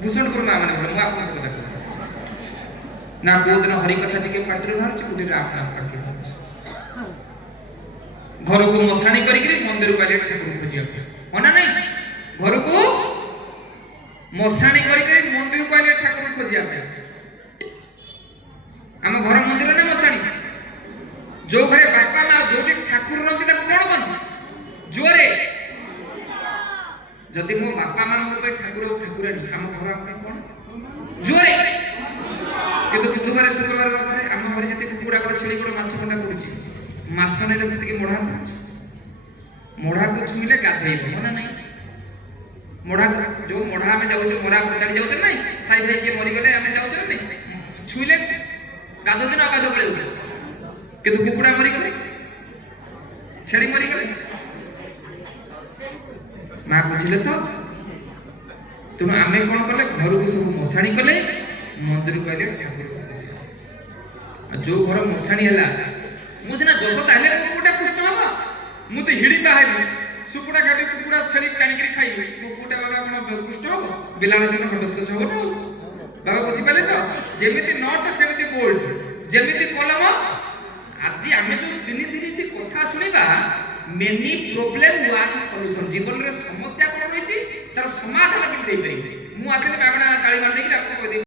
भूषणपुर माँ मैंने बोले मुझे आपको कथा ना को दिन हरि कथा टिके पाटर बाहर को दिन आपना पाटर घर को मसाणी करी मंदिर को आले ठाकुर खोजिया होना नहीं घर को मसाणी करी मंदिर को आले ठाकुर खोजिया आम घर मंदिर ना मसाणी जो घरे बापा माँ जो ठाकुर रही कौन कहते जोरे जदि मो बापा माँ मो ठाकुर ठाकुराणी आम घर कौन जोरे किंतु बुधवार शुक्रवार रविवार आम घर जब कुकुड़ा गोटे छेली गोटे माछ कंदा पड़ुची मास ना से मोढ़ा मोढ़ा को छुईले गाधे ना नहीं मोढ़ा जो मोढ़ा आम जाऊँ मोढ़ा चढ़ी जाऊँ ना साई भाई किए मरीगले आम जाऊँ ना नहीं छुईले गाधोचे ना अगाध पड़े किंतु कुकुड़ा मरीगले छेली मरीगले माँ बुझिले तो तेणु आम कौन कले घर को सब मशाणी कले मंदिर को आइले ठाकुर जो घर मशाणी है मुझे जशता है पुटा कृष्ण हम मुझे हिड़ी बाहर सुकुड़ा खाटी कुकुड़ा छेली टाणिक खाइबी मो पुटा बाबा कौन कृष्ण हम बिलाड़ी सिंह घटोत्कच हम ना बाबा बुझिपारे तो जमी नट सेमती बोल्ड जमी कलम आज आम जो दिन दिन कथा शुणा मेनी प्रॉब्लम वन सॉल्यूशन जीवन रे समस्या कौन रही तार समाधान केमती मुझे आसिले मागणा ताली मार देकी आपको कह